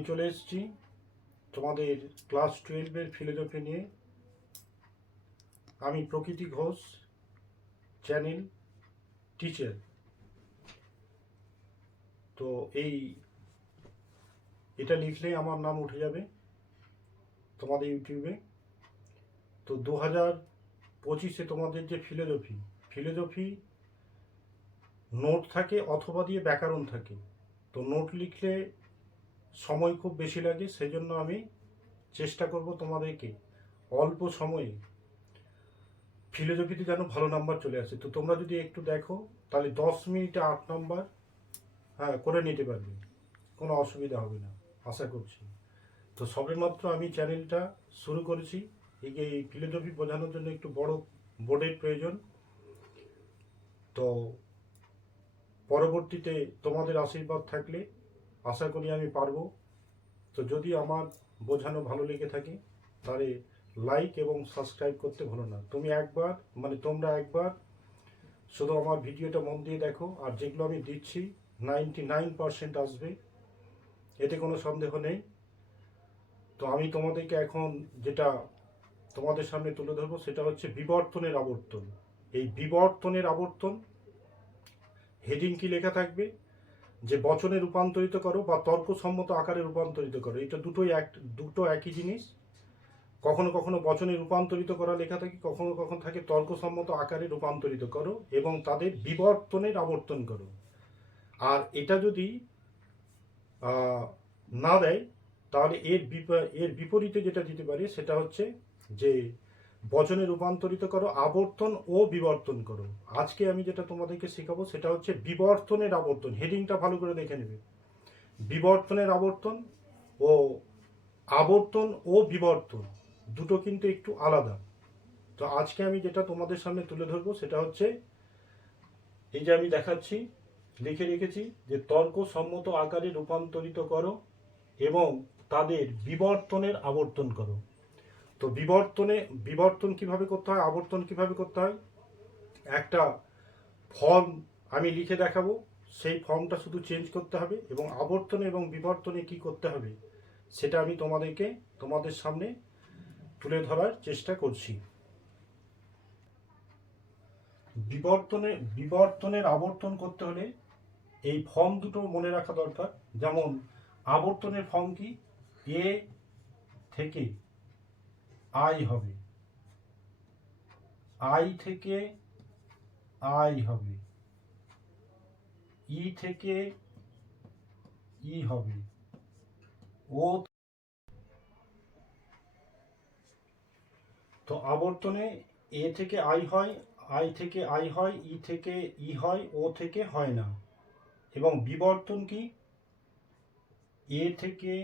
আমি চলে এসেছি তোমাদের ক্লাস 12-এর ফিলোজফি নিয়ে। আমি প্রকৃতি ঘোষ, চ্যানেল টিচার। তো এটা লিখলে আমার নাম উঠে যাবে তোমাদের ইউটিউবে। তো 2025-এ তোমাদের যে ফিলোজফি নোট থাকে অথবা দিয়ে ব্যাকরণ থাকে। তো নোট লিখলে সময় খুব বেশি লাগে, সেজন্য আমি চেষ্টা করব তোমাদেরকে অল্প সময়ে ফিলোজফিতে যেন ভালো নাম্বার চলে আসে। তো তোমরা যদি একটু দেখো তাহলে 10 মিনিটে 8 নাম্বার করে নিতে পারবে, কোনো অসুবিধা হবে না আশা করছি। তো সবেমাত্র আমি চ্যানেলটা শুরু করেছি। এই ফিলোজফি বোঝানোর জন্য একটু বড় বোর্ডের প্রয়োজন। তো পরবর্তীতে তোমাদের আশীর্বাদ থাকলে আশা করি আমি পারবো। তো যদি আমার বোঝানো ভালো লেগে থাকে তাহলে লাইক এবং সাবস্ক্রাইব করতে ভুলো না। তোমরা একবার শুধু আমার ভিডিওটা মন দিয়ে দেখো, আর যেগুলো আমি দিচ্ছি 99% আসবে, এতে কোনো সন্দেহ নেই। তো আমি তোমাদেরকে এখন যেটা তোমাদের সামনে তুলে ধরবো সেটা হচ্ছে বিবর্তনের আবর্তন। এই বিবর্তনের আবর্তন হেডিং কি লেখা থাকবে যে বচনে রূপান্তরিত করো বা তর্কসম্মত আকারে রূপান্তরিত করো। এটা দুটো একই জিনিস। কখনো কখনো বচনে রূপান্তরিত করা লেখা থাকে, কখনো কখনো থাকে তর্কসম্মত আকারে রূপান্তরিত করো এবং তাদের বিবর্তনের আবর্তন করো। আর এটা যদি না দেয় তাহলে এর বিপরীতে যেটা দিতে পারে সেটা হচ্ছে যে বচনে রূপান্তরিত করো, আবর্তন ও বিবর্তন করো। আজকে আমি যেটা তোমাদেরকে শেখাবো সেটা হচ্ছে বিবর্তনের আবর্তন। হেডিংটা ভালো করে দেখে নেবে। বিবর্তনের আবর্তন ও বিবর্তন দুটো কিন্তু একটু আলাদা। তো আজকে আমি যেটা তোমাদের সামনে তুলে ধরবো সেটা হচ্ছে এই যে আমি দেখাচ্ছি, লিখে রেখেছি যে তর্কসম্মত আকারে রূপান্তরিত করো এবং তাদের বিবর্তনের আবর্তন করো। তো বিবর্তন কিভাবে করতে হয়, আবর্তন কিভাবে করতে হয়, একটা ফর্ম আমি লিখে দেখাবো, সেই ফর্মটা শুধু চেঞ্জ করতে হবে। এবং আবর্তনে এবং বিবর্তনে কি করতে হবে সেটা আমি তোমাদের সামনে তুলে ধরার চেষ্টা করছি। বিবর্তনের আবর্তন করতে হলে এই ফর্ম দুটো মনে রাখা দরকার। যেমন আবর্তনের ফর্ম কি, এ থেকে আই হবে, আই থেকে আই হবে, ই থেকে ই হবে, ও। তো আবর্তনে এ থেকে আই হয়, আই থেকে আই হয়, ই থেকে ই হয়, ও থেকে হয় না। এবং বিবর্তন কি, এ থেকে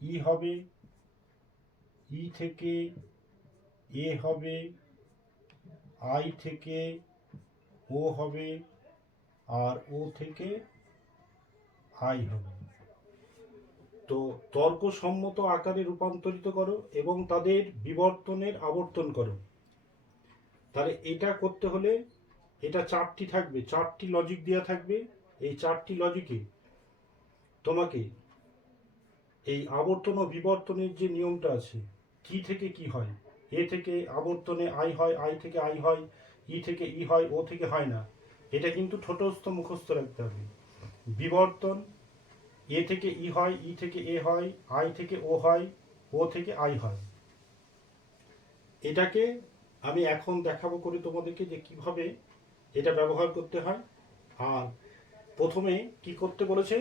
ই হবে, ই থেকে এ হবে, আই থেকে ও হবে, আর ও থেকে আই হবে। তো তর্কসম্মত আকারে রূপান্তরিত করো এবং তাদের বিবর্তনের আবর্তন করো। তাহলে এটা করতে হলে এটা 4টি থাকবে, 4টি লজিক দেওয়া থাকবে। এই 4টি লজিকে তোমাকে এই আবর্তন ও বিবর্তনের যে নিয়মটা আছে, কি থেকে কি হয়, এ থেকে আবর্তনে আই হয়, আই থেকে আই হয়, ই থেকে ই হয়, ও থেকে হয় না, এটা কিন্তু ঠোঁটস্থ মুখস্থ রাখতে হবে। বিবর্তন এ থেকে ই হয়, ই থেকে এ হয়, আই থেকে ও হয়, ও থেকে আই হয়। এটাকে আমি এখন দেখাবো করে তোমাদেরকে যে কিভাবে এটা ব্যবহার করতে হয়। আর প্রথমে কি করতে বলেছে,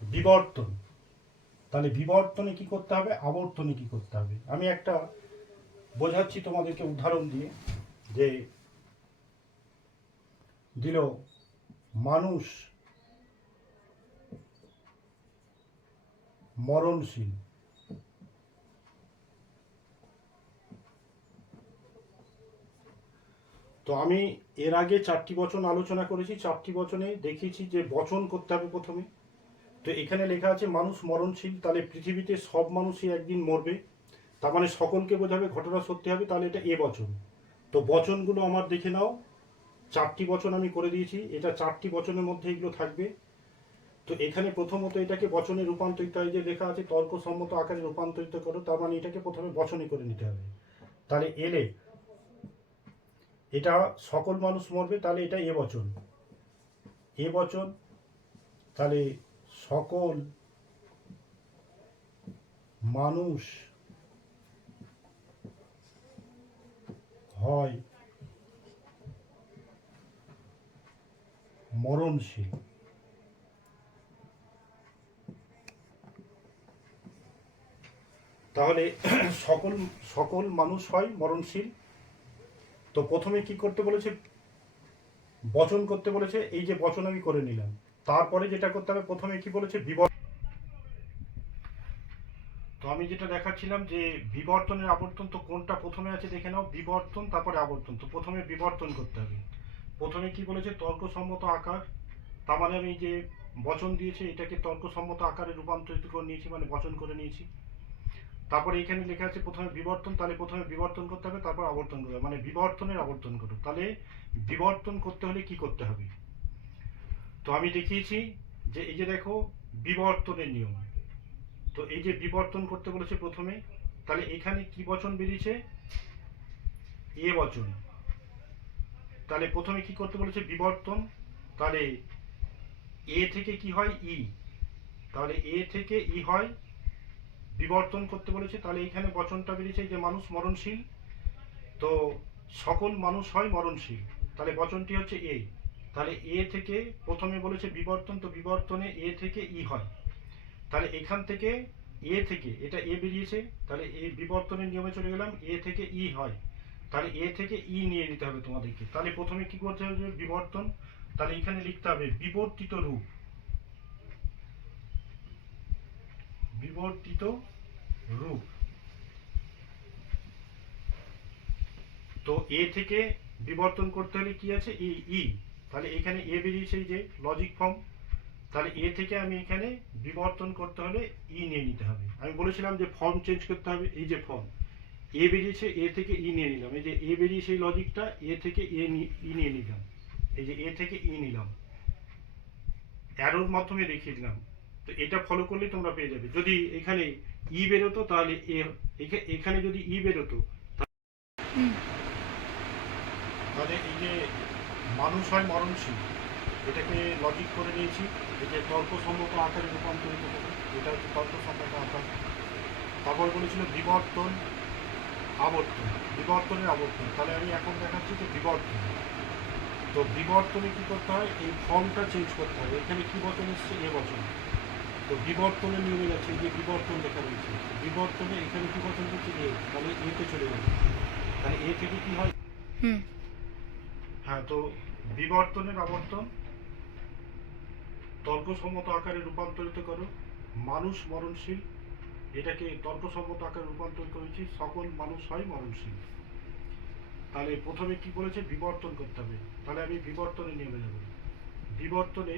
বিবর্তন। তাহলে বিবর্তনে কি করতে হবে, আবর্তনে কি করতে হবে, আমি একটা বোঝাচ্ছি তোমাদেরকে উদাহরণ দিয়ে। যে দিল মানুষ মরণশীল। তো আমি এর আগে 4টি বচন আলোচনা করেছি, 4টি বচনে দেখিয়েছি যে বচন করতে হবে প্রথমে। তো এখানে লেখা আছে মানুষ মরণশীল, তাহলে পৃথিবীতে সব মানুষই একদিন মরবে, তার মানে সকলকে বোঝাবে, ঘটনা সত্যি হবে, তাহলে এটা এ বচন। তো বচনগুলো আমার দেখে নাও, 4টি বচন আমি করে দিয়েছি, এটা 4টি বচনের মধ্যে এগুলো থাকবে। তো এখানে প্রথমত এটাকে বচনে রূপান্তরিত হয়, যে লেখা আছে তর্কসম্মত আকারে রূপান্তরিত করো, তার মানে এটাকে প্রথমে বচনে করে নিতে হবে। তাহলে এলে এটা সকল মানুষ মরবে, তাহলে এটা এ বচন, এ বচন। তাহলে সকল মানুষ হয় মরণশীল। তাহলে সকল সকল মানুষ হয় মরণশীল। তো প্রথমে কি করতে বলেছে, বচন করতে বলেছে, এই যে বচন আমি করে নিলাম। তারপরে যেটা করতে হবে, প্রথমে কি বলেছে বিবর্তন। তো আমি যেটা দেখাচ্ছিলাম যে বিবর্তনের আবর্তন, তো কোনটা প্রথমে আছে দেখে নাও, বিবর্তন তারপরে আবর্তন। তো প্রথমে বিবর্তন করতে হবে। প্রথমে কি বলেছে তর্কসম্মত আকার, তার মানে আমি যে বচন দিয়েছি এটাকে তর্কসম্মত আকারে রূপান্তরিত করে নিয়েছি, মানে বচন করে নিয়েছি। তারপরে এখানে লেখা আছে প্রথমে বিবর্তন, তাহলে প্রথমে বিবর্তন করতে হবে, তারপর আবর্তন করতে হবে, মানে বিবর্তনের আবর্তন করো। তাহলে বিবর্তন করতে হলে কি করতে হবে, তো আমি দেখিয়েছি যে এই যে দেখো বিবর্তনের নিয়ম। তো এই যে বিবর্তন করতে বলেছে প্রথমে, তাহলে এখানে কি বচন বেরিয়েছে, এ বচন। তাহলে প্রথমে কি করতে বলেছে বিবর্তন, তাহলে এ থেকে কি হয় ই, তাহলে এ থেকে ই হয়, বিবর্তন করতে বলেছে। তাহলে এখানে বচনটা বেরিয়েছে যে মানুষ মরণশীল, তো সকল মানুষ হয় মরণশীল, তাহলে বচনটি হচ্ছে এ। তাহলে এ থেকে প্রথমে বলেছে বিবর্তন, তো বিবর্তনে এ থেকে ই হয়, তাহলে এখান থেকে এ থেকে এটা এ বেরিয়েছে, তাহলে এই বিবর্তনের নিয়মে চলে গেলাম, এ থেকে ই হয়, তাহলে এ থেকে ই নিয়ে নিতে হবে তোমাদেরকে। তাহলে প্রথমে কি করতে হবে বিবর্তন, তাহলে এখানে লিখতে হবে বিবর্তিত রূপ, বিবর্তিত রূপ। তো এ থেকে বিবর্তন করতে হলে কি আছে ই ই, তাহলে এখানে এ বেরিয়েছে এই যে লজিক ফর্ম, তাহলে এ থেকে আমি এখানে বিবর্তন করতে হলে ই নিয়ে নিতে হবে। আমি বলেছিলাম যে ফর্ম চেঞ্জ করতে হবে, এই যে ফর্ম এ বেরিয়েছে, এ থেকে ই নিয়ে নিলাম, এই যে এ বেরিয়েছে এই লজিকটা, এ থেকে ই নিয়ে নিলাম, এই যে এ থেকে ই নিলাম, অ্যারোর মাধ্যমে দেখিয়ে দিলাম। তো এটা ফলো করলে তোমরা পেয়ে যাবে। যদি এখানে ই বেরোতো তাহলে এখানে যদি ই বেরোতো, তাহলে এই যে মানুষ হয় মরণশীল, এটাকে লজিক করে নিয়েছি, এই যে তর্কসম্মত আকারে রূপান্তরিত হবে, এটা হচ্ছে তর্কসম্মত আকার। তারপর বলেছিল বিবর্তন আবর্তন, বিবর্তনের আবর্তন। তাহলে আমি এখন দেখাচ্ছি যে বিবর্তন। তো বিবর্তনে কি করতে হয়, এই ফর্মটা চেঞ্জ করতে হবে। এখানে কি বচন এসছে এ বচন, তো বিবর্তনের নিয়মে যাচ্ছে, এই যে বিবর্তন লেখা রয়েছে, বিবর্তনে এখানে কি বচন হচ্ছে এ, তাহলে এতে চলে যাবে, তাহলে এ থেকে কি হয় হ্যাঁ। তো বিবর্তনের আবর্তন, তর্কসম্মত আকারে রূপান্তরিত করো, মানুষ মরণশীল, এটাকে তর্কসম্মত আকারে রূপান্তর করেছি, সকল মানুষ হয় মরণশীল। তাহলে প্রথমে কি বলেছে বিবর্তন করতে হবে, তাহলে আমি বিবর্তনে নেমে যাব। বিবর্তনে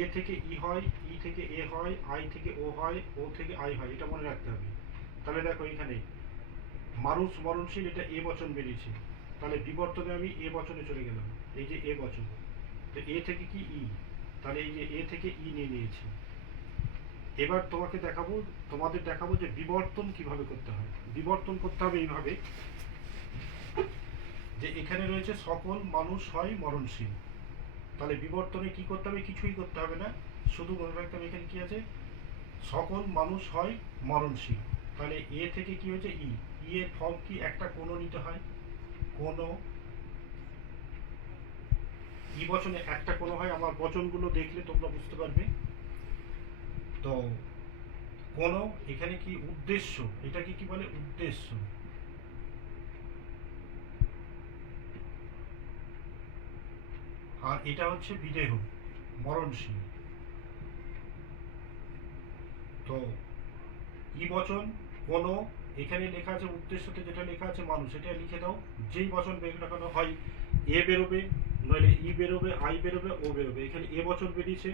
এ থেকে ই হয়, ই থেকে এ হয়, আই থেকে ও হয়, ও থেকে আই হয়, এটা মনে রাখতে হবে। তাহলে দেখো এখানে মানুষ মরণশীল, এটা এ বচন বেরিয়েছে, তাহলে বিবর্তনে আমি এ বচনে চলে গেলাম, এই যে এ বচন। তো এ থেকে কি ই, তাহলে এই যে এ থেকে ই নিয়ে নিয়েছি। এবার তোমাদের দেখাবো যে বিবর্তন কিভাবে করতে হয়। বিবর্তন করতে হবে এইভাবে, যে এখানে রয়েছে সকল মানুষ হয় মরণশীল, তাহলে বিবর্তনে কি করতে হবে, কিছুই করতে হবে না, শুধু মনে রাখতে হবে এখানে কি আছে, সকল মানুষ হয় মরণশীল। তাহলে এ থেকে কি হয়েছে ই, ই এর ফর্ম কি একটা কোনো নিতে হয়, কোনো, ই বচনে একটা কোনো হয়, আমার বচনগুলো দেখলে তোমরা বুঝতে পারবে। তো কোনো, এখানে কি উদ্দেশ্য, এটাকে কি বলে উদ্দেশ্য, আর এটা হচ্ছে বিদেহ মরণশীল। তো ই বচন কোনো, এখানে লেখা আছে উদ্দেশ্যতে যেটা লেখা আছে মানুষ, এটা লিখে দাও, যেই বচন দেখানো হয় এ বেরোবে, নইলে ই বেরোবে, আই বেরোবে, ও বেরোবে। এখানে এ বচন বেরিয়েছে,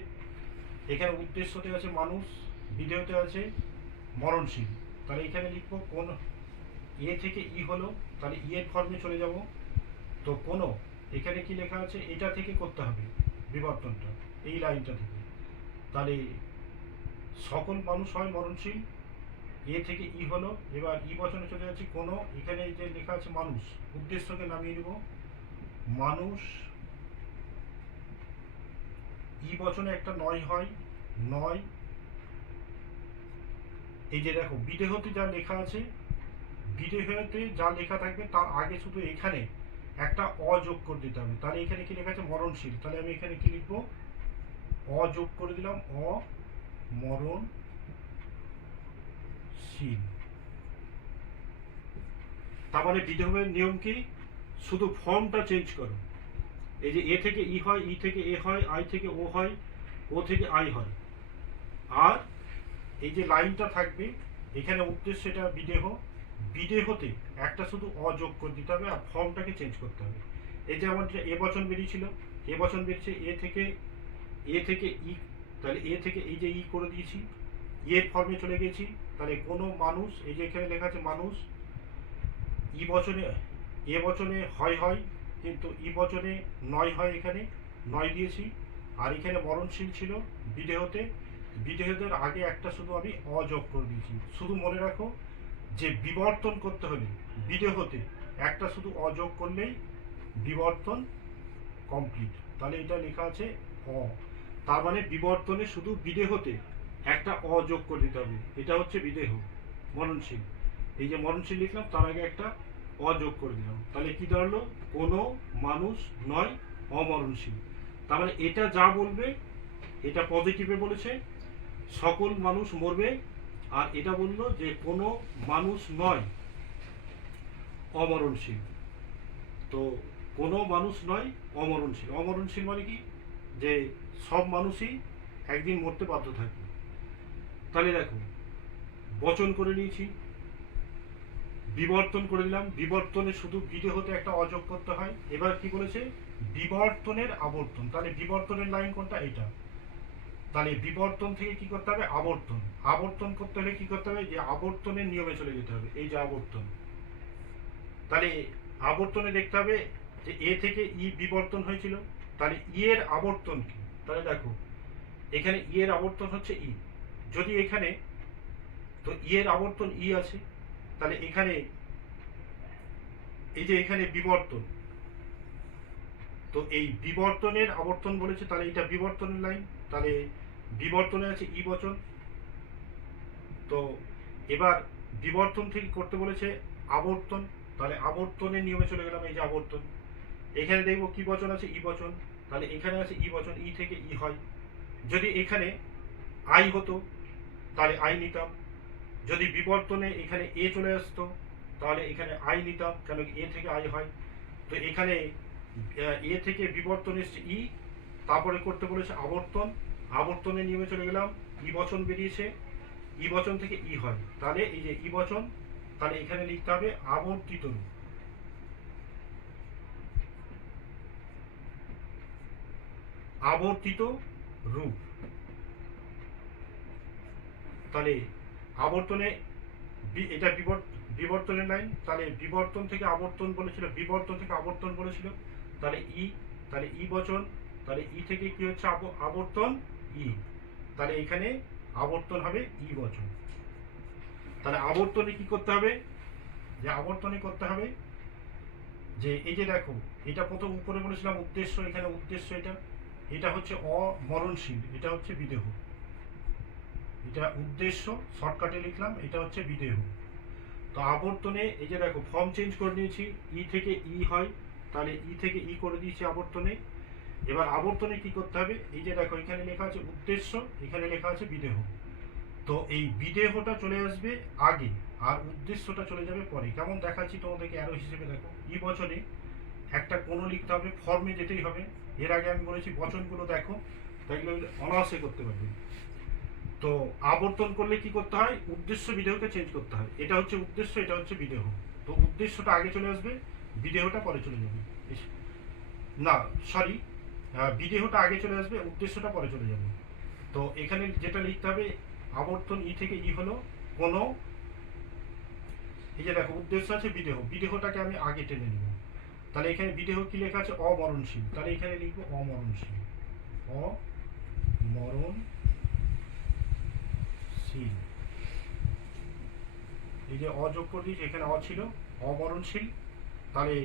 এখানে উদ্দেশ্যতে আছে মানুষ, বিদেহতে আছে মরণশীল, তাহলে এখানে লিখবো কোন, এ থেকে ই হলো, তাহলে ই এর ফর্মে চলে যাব। তো কোনো, এখানে কি লেখা আছে, এটা থেকে করতে হবে বিবর্তনটা, এই লাইনটা থেকে, তাহলে সকল মানুষ হয় মরণশীল, এ থেকে ই হলো। এবার ই বচনে চলে যাচ্ছে কোনো, এখানে যে লেখা আছে মানুষ, উদ্দেশ্যকে নামিয়ে নেব মানুষ। ই বচনে একটা নয় হয়, নয়। এই যে দেখো বিদেহতে যা লেখা আছে, বিদেহতে যা লেখা থাকবে তার আগে শুধু এখানে একটা অ যোগ করে দিতে হবে। তাহলে এখানে কি লেখা আছে মরণশীল, তাহলে আমি এখানে কি লিখবো, অ যোগ করে দিলাম, অ মরণশীল। তার মানে বিদেহের নিয়ম কি, শুধু ফর্মটা চেঞ্জ করো। এই যে এ থেকে ই হয়, ই থেকে এ হয়, আই থেকে ও হয়, ও থেকে আই হয়। আর এই যে লাইনটা থাকবে এখানে উদ্দেশ্য, এটা বিদেহ, বিদেহতে একটা শুধু অযোগ করে দিতে হবে আর ফর্মটাকে চেঞ্জ করতে হবে। এই যে আমার এ বচন বেরিয়েছিল, এ বচন বেরিয়েছে এ থেকে ই, তাহলে এ থেকে এই যে ই করে দিয়েছি, এর ফর্মে চলে গেছি। তাহলে কোনো মানুষ, এই যে এখানে লেখা আছে মানুষ, ই বচনে, এ বচনে হয় হয়, কিন্তু ই বচনে নয় হয়, এখানে নয় দিয়েছি। আর এখানে মরণশীল ছিল বিদেহতে, বিদেহদের আগে একটা শুধু আমি অযোগ করে দিয়েছি। শুধু মনে রাখো যে বিবর্তন করতে হলে বিদেহতে একটা শুধু অযোগ করলেই বিবর্তন কমপ্লিট। তাহলে এটা লেখা আছে অ, তার মানে বিবর্তনে শুধু বিদেহতে একটা অযোগ করে দিতে হবে। এটা হচ্ছে বিদেহ মরণশীল। এই যে মরণশীল লিখলাম তার আগে একটা অযোগ করে দিলাম, তাহলে কি দাঁড়ালো, কোনো মানুষ নয় অমরণশীল। তার মানে এটা যা বলবে এটা পজিটিভে বলেছে, সকল মানুষ মরবে। আর এটা বললো যে কোনো মানুষ নয় অমরণশীল। তো কোনো মানুষ নয় অমরণশীল, অমরণশীল মানে কি, যে সব মানুষই একদিন মরতে বাধ্য থাকবে। তাহলে দেখো বচন করে নিয়েছি, বিবর্তন করে দিলাম, বিবর্তনে শুধু বিদেহতে একটা অযোগ করতে হয়। এবার কি বলেছে, বিবর্তনের আবর্তন। তাহলে বিবর্তনের লাইন কোনটা, এটা। তাহলে বিবর্তন থেকে কি করতে হবে, আবর্তন। আবর্তন করতে হলে কি করতে হবে, যে আবর্তনের নিয়মে চলে যেতে হবে। এই যে আবর্তন, তাহলে আবর্তনে দেখতে হবে যে এ থেকে ই বিবর্তন হয়েছিল, তাহলে ই এর আবর্তন কি। তাহলে দেখো এখানে ই এর আবর্তন হচ্ছে ই, যদি এখানে, তো ই এর আবর্তন ই আছে, তাহলে এখানে এই যে এখানে বিবর্তন, তো এই বিবর্তনের আবর্তন বলেছে, তাহলে এটা বিবর্তনের লাইন। তাহলে বিবর্তনে আছে ই বচন। তো এবার বিবর্তন থেকে করতে বলেছে আবর্তন, তাহলে আবর্তনের নিয়মে চলে গেলাম। এই যে আবর্তন, এখানে দেখবো কি বচন আছে, ই বচন। তাহলে এখানে আছে ই বচন, ই থেকে ই হয়। যদি এখানে আই হতো তাহলে আই নিতাম, যদি বিবর্তনে এখানে এ চলে আসতো তাহলে এখানে আই নিতাম, কেন এ থেকে আই হয়। তো এখানে এ থেকে বিবর্তন এসছে ই, তারপরে করতে বলেছে আবর্তন, আবর্তনের নিয়মে চলে গেলাম, ই বচন বেরিয়েছে, ই বচন থেকে ই হয়। তাহলে এই যে ই বচন, তাহলে এখানে লিখতে হবে আবর্তিত রূপ। আবর্তিত রূপ, তাহলে আবর্তনে এটা বিবর্তনের লাইন। তাহলে বিবর্তন থেকে আবর্তন বলেছিল, বিবর্তন থেকে আবর্তন বলেছিল, তাহলে ই, তাহলে ই বচন, তাহলে ই থেকে কি হচ্ছে আবর্তন ই, তাহলে এখানে আবর্তন হবে ই বচন। তাহলে আবর্তনে কি করতে হবে, যে আবর্তনে করতে হবে যে এই যে দেখো এটা প্রথম উপরে বলেছিলাম উদ্দেশ্য, এখানে উদ্দেশ্য এটা, এটা হচ্ছে অমরণশীল, এটা হচ্ছে বিদেহ। এটা উদ্দেশ্য শর্টকাটে লিখলাম, এটা হচ্ছে বিদেহ। তো আবর্তনে এই যে দেখো ফর্ম চেঞ্জ করে নিয়েছি, ই থেকে ই হয়, তাহলে ই থেকে ই করে দিয়েছি আবর্তনে। এবার আবর্তনে কি করতে হবে, এই যে দেখো এখানে লেখা আছে উদ্দেশ্য, এখানে লেখা আছে বিদেহ। তো এই বিদেহটা চলে আসবে আগে আর উদ্দেশ্যটা চলে যাবে পরে। কেমন দেখাচ্ছি তোমাদেরকে অ্যারো হিসেবে, দেখো ই বচনে একটা কোনো লিখতে হবে, ফর্মে যেতেই হবে। এর আগে আমি বলেছি বচনগুলো দেখো, তাইলে অনায়াসে করতে পারবে। তো আবর্তন করলে কি করতে হয়, উদ্দেশ্য বিদেহকে চেঞ্জ করতে হয়। এটা হচ্ছে উদ্দেশ্য, এটা হচ্ছে বিদেহ। তো উদ্দেশ্যটা আগে চলে আসবে, বিদেহটা পরে চলে যাবে। না সরি, বিদেহটা আগে চলে আসবে, উদ্দেশ্যটা পরে চলে যাবে। তো এখানে যেটা লিখতে হবে, আবর্তন ই থেকে ই হলো কোনো, এই যে দেখো উদ্দেশ্য আছে বিদেহ, বিদেহটাকে আমি আগে টেনে নেব। তাহলে এখানে বিদেহ কি লেখা আছে অমরণশীল, তাহলে এখানে লিখবো অমরণশীল, অমরণশীল। অমরণশীল, এই যে অযোগ করে দিয়েছি, এখানে অ ছিল, অমরণশীল। তাহলে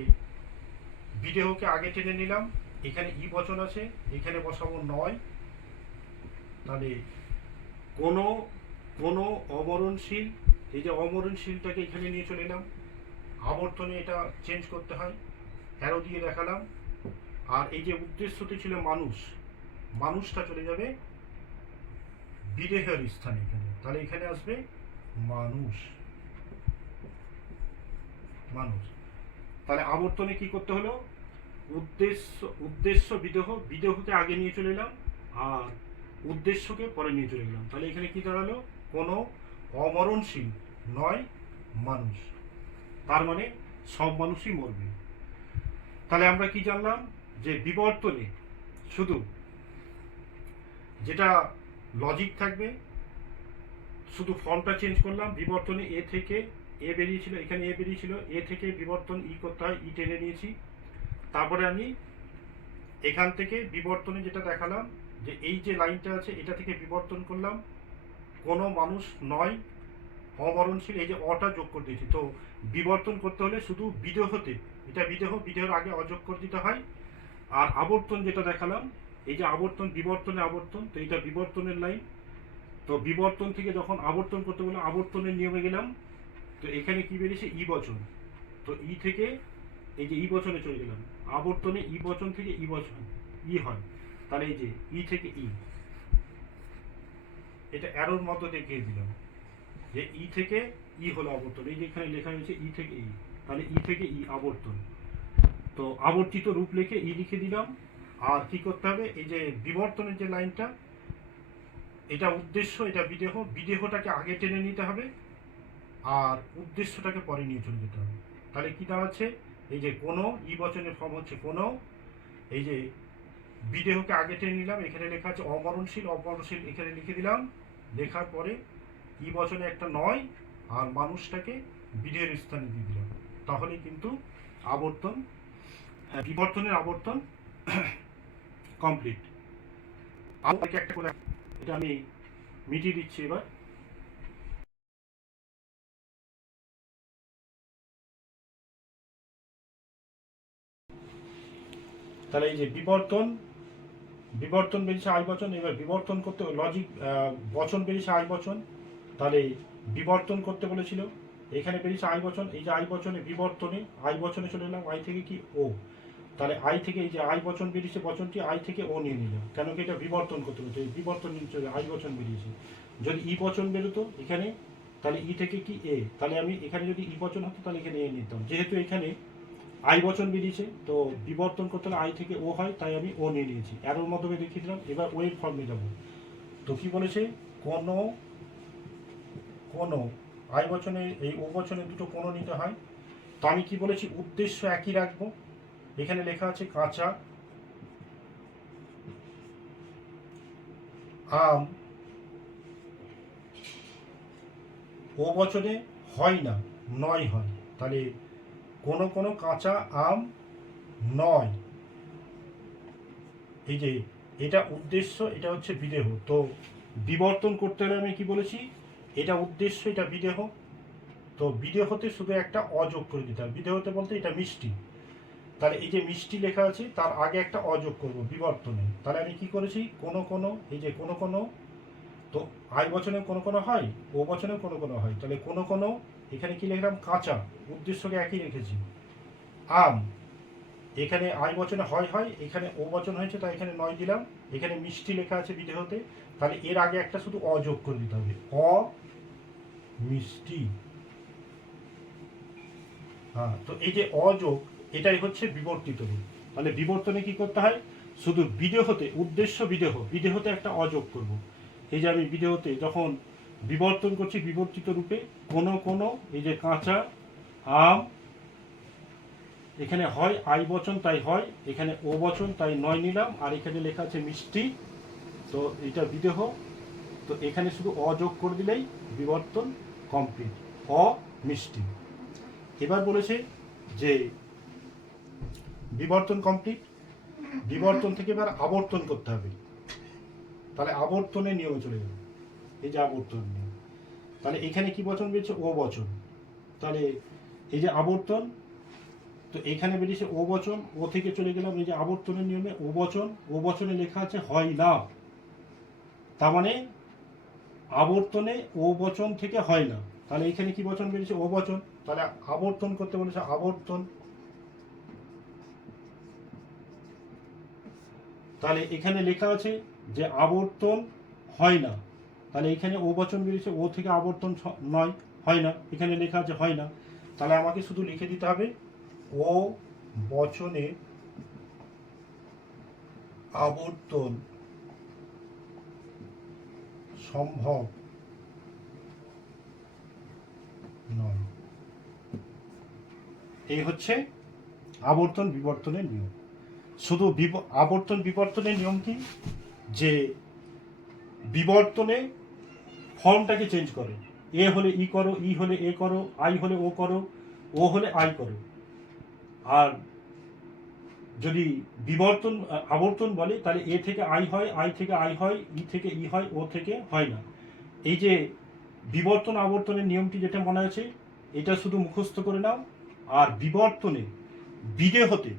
বিদেহকে আগে টেনে নিলাম, এখানে ই বচন আছে, এখানে বসাবো নয়। তাহলে কোনো কোনো অমরণশীল, এই যে অমরণশীলটাকে এখানে নিয়ে চলে এলাম, আবর্তনে এটা চেঞ্জ করতে হয়, অ্যারো দিয়ে দেখালাম। আর এই যে উদ্দেশ্যটি ছিল মানুষ, মানুষটা চলে যাবে বিদেহের স্থানে এখানে, তাহলে এখানে আসবে মানুষ, মানুষ। তাহলে আবর্তনে কি করতে হলো, উদ্দেশ্য বিদেহকে আগে নিয়ে চলে এলাম, আর উদ্দেশ্যকে পরে নিয়ে চলে গেলাম। তাহলে এখানে কি দাঁড়ালো, কোনো অমরণশীল নয় মানুষ, তার মানে সব মানুষই মরবে। তাহলে আমরা কি জানলাম, যে বিবর্তনে শুধু যেটা লজিক থাকবে, শুধু ফর্মটা চেঞ্জ করলাম। বিবর্তনে এ থেকে এ বেরিয়েছিল, এখানে এ বেরিয়েছিল, এ থেকে বিবর্তন ই করতে হয়, ই টেনে নিয়েছি। তারপরে আমি এখান থেকে বিবর্তনে যেটা দেখালাম, যে এই যে লাইনটা আছে এটা থেকে বিবর্তন করলাম, কোনো মানুষ নয় অমরণশীল, এই যে অটা যোগ করে দিয়েছি। তো বিবর্তন করতে হলে শুধু বিদেহতে, এটা বিদেহের আগে অযোগ করে দিতে হয়। আর আবর্তন যেটা দেখালাম, এই যে আবর্তন, বিবর্তনে আবর্তন, তো এটা বিবর্তনের লাইন। তো বিবর্তন থেকে যখন আবর্তন করতে বললাম, আবর্তনের নিয়মে গেলাম, তো এখানে কি বেরিয়েছে, ই বচন। তো ই থেকে এই যে ই বচনে চলে গেলাম, আবর্তনে ই বচন থেকে ই বচন ই হয়। তাহলে এই যে ই থেকে ই, এটা অ্যারোর মতো দেখিয়ে দিলাম, যে ই থেকে ই হলো আবর্তন। এই যে এখানে লেখা হয়েছে ই থেকে ই, তাহলে ই থেকে ই আবর্তন। তো আবর্তিত রূপ লিখে ই লিখে দিলাম। আর কি করতে হবে, এই যে বিবর্তনের যে লাইনটা, এটা উদ্দেশ্য, এটা বিদেহটাকে আগে টেনে নিতে হবে, আর উদ্দেশ্যটাকে পরে নিয়ে চলে যেতে হবে। তাহলে কি দাঁড়াচ্ছে, এই যে কোনো ই বচনের ফর্ম হচ্ছে কোনো, এই যে বিদেহকে আগে টেনে নিলাম, এখানে লেখা আছে অমরণশীল, অমরণশীল এখানে লিখে দিলাম, লেখার পরে ই বচনে একটা নয়, আর মানুষটাকে বিদেহের স্থানে দিয়ে দিলাম। তাহলে কিন্তু আবর্তন, বিবর্তনের আবর্তন কমপ্লিট। আমাকে একটা করে এটা আমি মিটিয়ে দিচ্ছি এবার। তাহলে এই যে বিবর্তন বেরিয়েছে আই বচন, এবার বিবর্তন করতে লজিক, বচন বেরিয়েছে আই বচন। তাহলে বিবর্তন করতে বলেছিল, এখানে বেরিয়েছে আই বচন, এই যে আই বচনে বিবর্তনে আই বচনে চলে এলাম, আই থেকে কি ও, তাহলে আই থেকে এই যে আই বচন বেরিয়েছে, বচনটি আই থেকে ও নিয়ে নিলাম, কেন কি এটা বিবর্তন করতে বলছে, বিবর্তন চলে আই বচন বেরিয়েছে। যদি ই বচন বেরোতো এখানে, তাহলে ই থেকে কি এ, তাহলে আমি এখানে যদি ই বচন হতো তাহলে এখানে এ নিতাম। যেহেতু এখানে আই বচন বেরিয়েছে, তো বিবর্তন করতে হলে আই থেকে ও হয়, তাই আমি ও নিয়ে নিয়েছি, অ্যারোর মাধ্যমে দেখিয়ে দিলাম। এবার ও এর ফর্মে যাব। তো কি বলেছে, কোনো কোনো আই বচনে এই ও বচনে দুটো কোনো নিতে হয়। তো আমি কি বলেছি, উদ্দেশ্য একই রাখবো। এখানে লেখা আছে কাঁচা আম, ও বচনে হয় না, নয় হয়। তাহলে কোনো কোনো কাঁচা আম নয়, এই যে এটা উদ্দেশ্য, এটা হচ্ছে বিদেহ। তো বিবর্তন করতে হলে আমি কি বলেছি, এটা উদ্দেশ্য, এটা বিদেহ। তো বিদেহতে শুধু একটা অযোগ করে দিতে হবে, বিদেহতে বলতে এটা মিষ্টি। তাহলে এই যে মিষ্টি লেখা আছে তার আগে একটা অযোগ করব বিবর্তনে। তাহলে আমি কি করেছি, কোনো কোনো, এই যে কোনো কোনো, তো আই বচনে কোনো কোনো হয়, ও বচনেও কোনো কোনো হয়। তাহলে কোনো কোনো, এখানে কি লিখলাম, কাঁচা, উদ্দেশ্যকে একই রেখেছি। আম, এখানে আই বচনে হয় হয়, এখানে ও বচন হয়েছে তাই এখানে নয় দিলাম। এখানে মিষ্টি লেখা আছে বিদেহতে, তাহলে এর আগে একটা শুধু অযোগ করে দিতে হবে, অ মিষ্টি। হ্যাঁ, তো এই যে অযোগ, এটাই হচ্ছে বিবর্তিত রূপ। তাহলে বিবর্তনে কি করতে হয়, শুধু বিদেহতে, উদ্দেশ্য বিদেহতে একটা অযোগ করব। এই যে আমি বিদেহতে যখন বিবর্তন করছি বিবর্তিত রূপে, কোনো কোনো, এই যে কাঁচা আম, এখানে হয় আই বচন তাই হয়, এখানে ও বচন তাই নয় নিলাম, আর এখানে লেখা আছে মিষ্টি, তো এটা বিদেহ। তো এখানে শুধু অযোগ করে দিলেই বিবর্তন কমপ্লিট, অ মিষ্টি। এবার বলেছে যে বিবর্তন কমপ্লিট, বিবর্তন থেকে এবার আবর্তন করতে হবে। তাহলে আবর্তনের নিয়মে চলে যাবে, এই যে আবর্তন নিয়ম। তাহলে এখানে কি বচন বেরিয়েছে? ও বচন। তাহলে এই যে আবর্তন, তো এখানে বেরিয়েছে ও বচন, ও থেকে চলে গেলাম এই যে আবর্তনের নিয়মে ও বচন, ও বচনে লেখা আছে হয় না, তার মানে আবর্তনে ও বচন থেকে হয় না। তাহলে এখানে কি বচন বেরিয়েছে? ও বচন। তাহলে আবর্তন করতে বলেছে আবর্তন, তাহলে এখানে লেখা আছে যে আবর্তন হয় না, তাহলে এখানে ও বচন বেরিয়েছে, ও থেকে আবর্তন নয়, হয় না, এখানে লেখা আছে হয় না। তাহলে আমাকে শুধু লিখে দিতে হবে ও বচনে আবর্তন সম্ভব নয়। এই হচ্ছে আবর্তন বিবর্তনের নিয়ম। শুধু আবর্তন বিবর্তনের নিয়ম কি? যে বিবর্তনে ফর্মটাকে চেঞ্জ করে, এ হলে ই করো, ই হলে এ করো, আই হলে ও করো, ও হলে আই করো। আর যদি বিবর্তন আবর্তন বলে তাহলে এ থেকে আই হয়, আই থেকে আই হয়, ই থেকে ই হয়, ও থেকে হয় না। এই যে বিবর্তন আবর্তনের নিয়মটি যেটা মনে আছে, এটা শুধু মুখস্থ করে নাও। আর বিবর্তনে বিদেহতে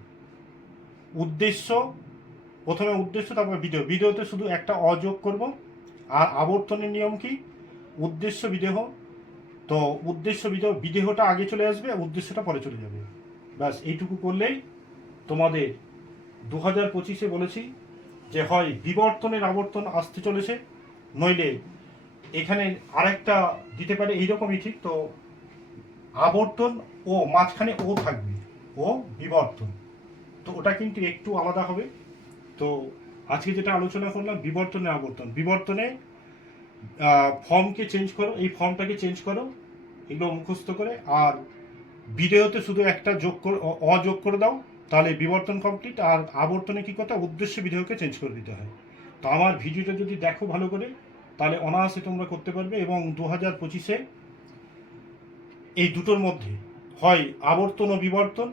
উদ্দেশ্য, প্রথমে উদ্দেশ্য তারপরে বিদেহ, বিদেহতে শুধু একটা অযোগ করব। আর আবর্তনের নিয়ম কি? উদ্দেশ্য বিদেহ, তো উদ্দেশ্য বিদেহ, বিদেহটা আগে চলে আসবে, উদ্দেশ্যটা পরে চলে যাবে। ব্যাস এইটুকু করলেই তোমাদের 2025-এ বলেছি যে হয় বিবর্তনের আবর্তন আসতে চলেছে, নইলে এখানে আরেকটা দিতে পারে এইরকমই ঠিক, তো আবর্তন ও মাঝখানে ও থাকবে, ও বিবর্তন, তো ওটা কিন্তু একটু আলাদা হবে। তো আজকে যেটা আলোচনা করলাম বিবর্তনে আবর্তন, বিবর্তনে ফর্মকে চেঞ্জ করো, এই ফর্মটাকে চেঞ্জ করো, এগুলো মুখস্থ করে। আর বিদেহতে শুধু একটা যোগ করে অযোগ করে দাও, তাহলে বিবর্তন কমপ্লিট। আর আবর্তনে কি করতে? উদ্দেশ্য বিদেহকে চেঞ্জ করে দিতে হয়। তো আমার ভিডিওটা যদি দেখো ভালো করে, তাহলে অনায়াসে তোমরা করতে পারবে। এবং 2025-এ এই দুটোর মধ্যে হয় আবর্তন ও বিবর্তন,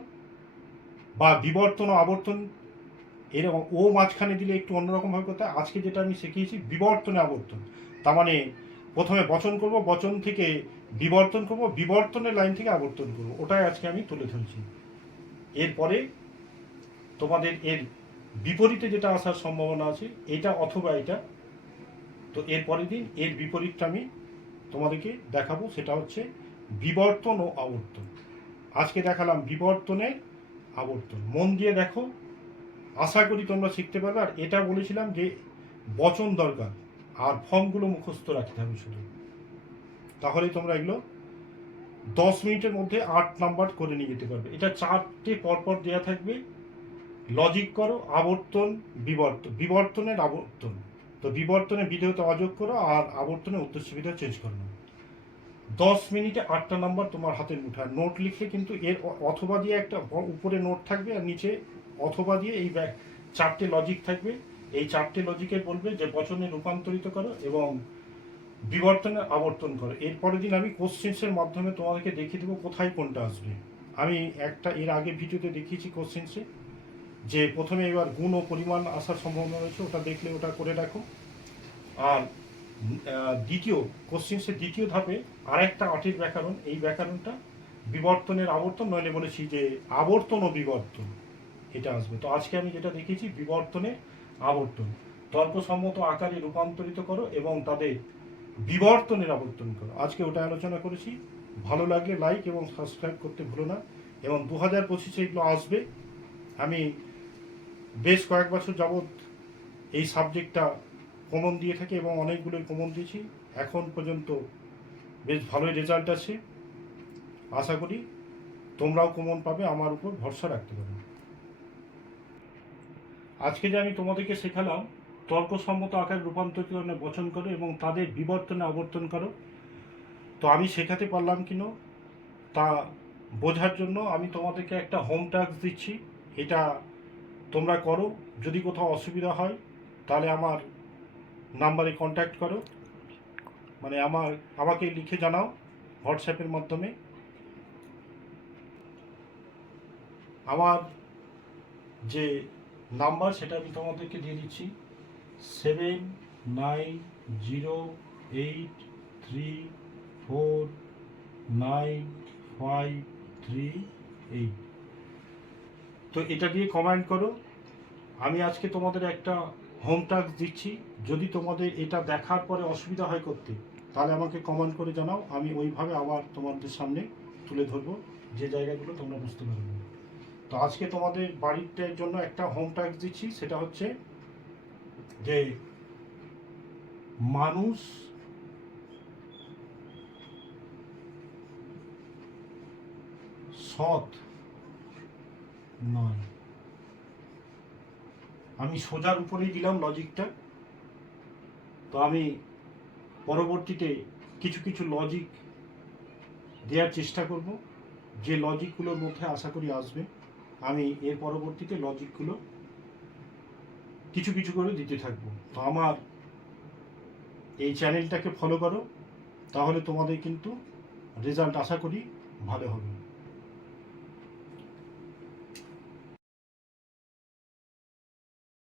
বা বিবর্তন ও আবর্তন, এরকম ও মাঝখানে দিলে একটু অন্যরকমভাবে করতে হয়। আজকে যেটা আমি শিখিয়েছি বিবর্তনে আবর্তন, তার মানে প্রথমে বচন করব, বচন থেকে বিবর্তন করব, বিবর্তনের লাইন থেকে আবর্তন করব, ওটাই আজকে আমি তুলে ধরেছি। এরপরে তোমাদের এর বিপরীতে যেটা আসার সম্ভাবনা আছে, এটা অথবা এটা, তো এর পরের দিন এর বিপরীতটা আমি তোমাদেরকে দেখাবো, সেটা হচ্ছে বিবর্তন ও আবর্তন। আজকে দেখালাম বিবর্তনের আবর্তন, মন দিয়ে দেখো, আশা করি তোমরা শিখতে পারবে। আর এটা বলেছিলাম যে বচন দরকার, আর ফর্মগুলো মুখস্থ রাখতে হবে শুধু, তাহলেই তোমরা এগুলো 10 মিনিটের মধ্যে 8 নাম্বার করে নিয়ে যেতে পারবে। এটা 4টে পরপর দেওয়া থাকবে, লজিক করো, আবর্তন বিবর্তন, বিবর্তনের আবর্তন, তো বিবর্তনে বিধেয়তা অযোগ করো, আর আবর্তনে উদ্দেশ্য বিধেয় চেঞ্জ করো না। 10 মিনিটে 8টা নাম্বার তোমার হাতের মুঠায়। নোট লিখলে কিন্তু এর অথবা দিয়ে একটা উপরে নোট থাকবে, আর নিচে অথবা দিয়ে এই 4টে লজিক থাকবে। এই 4টে লজিকে বলবে যে বচনে রূপান্তরিত করো এবং বিবর্তনে আবর্তন করো। এরপরের দিন আমি কোশ্চেন্সের মাধ্যমে তোমাদেরকে দেখিয়ে দেবো কোথায় কোনটা আসবে। আমি একটা এর আগে ভিডিওতে দেখিয়েছি কোশ্চেন্সে, যে প্রথমে এবার গুণ ও পরিমাণ আসার সম্ভাবনা রয়েছে, ওটা দেখলে ওটা করে রাখো। আর দ্বিতীয় কোশ্চেন্সের দ্বিতীয় ধাপে আরেকটা 8-এর ব্যাকরণ, এই ব্যাকরণটা বিবর্তনের আবর্তন, নইলে বলেছি যে আবর্তন ও বিবর্তন, এটা আসবে। তো আজকে আমি যেটা দেখিয়েছি বিবর্তনে আবর্তন, তর্কসম্মত আকারে রূপান্তরিত করো এবং তাদের বিবর্তনের আবর্তন করো, আজকে ওটা আলোচনা করেছি। ভালো লাগলে লাইক এবং সাবস্ক্রাইব করতে ভুলো না। এবং 2025-এ এগুলো আসবে। আমি বেশ কয়েক বছর যাবৎ এই সাবজেক্টটা কমন দিয়ে থাকি এবং অনেকগুলোই কমন দিয়েছি, এখন পর্যন্ত বেশ ভালোই রেজাল্ট আছে। আশা করি তোমরাও কমন পাবে, আমার উপর ভরসা রাখতে পারো। আজকে যে আমি তোমাদেরকে শেখালাম তর্কসম্মত আকারে রূপান্তরীকরণে বচন করো এবং তাদের বিবর্তনে আবর্তন করো, তো আমি শেখাতে পারলাম কিনা তা বোঝার জন্য আমি তোমাদেরকে একটা হোম টাস্ক দিচ্ছি, এটা তোমরা করো। যদি কোথাও অসুবিধা হয় তাহলে আমার নাম্বারে কন্ট্যাক্ট করো, মানে আমাকে লিখে জানাও হোয়াটসঅ্যাপের মাধ্যমে। আমার যে নাম্বার সেটা আমি তোমাদেরকে দিয়ে দিচ্ছি, 790834 4 9 5 3 8। তো এটা দিয়ে কমেন্ট করো। আমি আজকে তোমাদের একটা হোম টাস্ক দিচ্ছি, যদি তোমাদের এটা দেখার পরে অসুবিধা হয় করতে, তাহলে আমাকে কমেন্ট করে জানাও, আমি ওইভাবে আবার তোমাদের সামনে তুলে ধরবো যে জায়গাগুলো তোমরা বুঝতে পারবে। তো আজকে তোমাদের বাড়ির জন্য একটা হোম টাস্ক দিচ্ছি, সেটা হচ্ছে যে মানুষ সৎ নয়। আমি সোজার উপরেই দিলাম লজিকটা। তো আমি পরবর্তীতে কিছু কিছু লজিক দেওয়ার চেষ্টা করব, যে লজিকগুলোর মধ্যে আশা করি আসবে। আমি এর পরবর্তীতে লজিকগুলো কিছু কিছু করে দিতে থাকবো। তো আমার এই চ্যানেলটাকে ফলো করো, তাহলে তোমাদের কিন্তু রেজাল্ট আশা করি ভালো হবে।